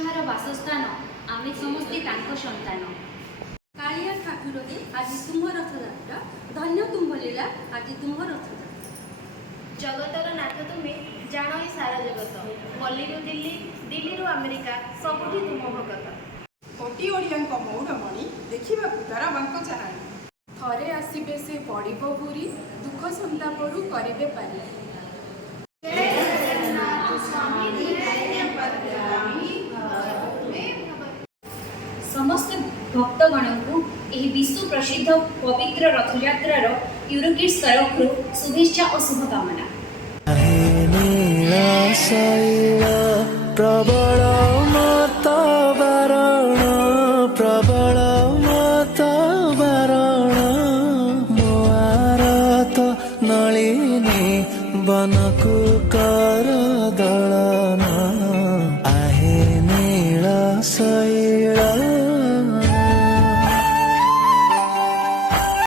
ଯାହାର ବାସସ୍ଥାନ ଆମେ ସମସ୍ତେ ତାଙ୍କ ସନ୍ତାନ। କାଳିଆ ଠାକୁରରେ ଆଜି ତୁମ୍ଭ ରଥଯାତ୍ରା, ଧନ୍ୟ ତୁମ୍ଭ ଲୀଳା ଆଜି ତୁମ୍ଭ ରଥଯାତ୍ରା। ଜଗତର ନାଥ ତୁମେ, ଜାଣ ଏ ସାରା ଜଗତ। ପଲ୍ଲୀରୁ ଦିଲ୍ଲୀ, ଦିଲ୍ଲୀରୁ ଆମେରିକା, ସବୁଠି ତୁମ ଭଗତ। କୋଟି ଓଡ଼ିଆଙ୍କ ମୌରମଣି, ଦେଖିବାକୁ ତାରା ବାଙ୍କ ଚାହାଣି। ଥରେ ଆସିବେ ସେ ପଡ଼ିବ ବୁରି, ଦୁଃଖ ସନ୍ତାପରୁ କରିବେ ପାରି। ସମସ୍ତ ଭକ୍ତଗଣଙ୍କୁ ଏହି ବିଶ୍ୱ ପ୍ରସିଦ୍ଧ ପବିତ୍ର ରଥଯାତ୍ରାର ୟୁରୋକିଡ୍ସ ତରଫରୁ ଶୁଭେଚ୍ଛା ଓ ଶୁଭକାମନା। ପ୍ରବଳ ମତ ବାରଣ, ପ୍ରବଳ ମତ ବାରଣ, ମୋ ଆରତ ନଳିନୀ ବନକୁ କର ଦଳନ। ଆହେ ନୀଳ ଶୈଳ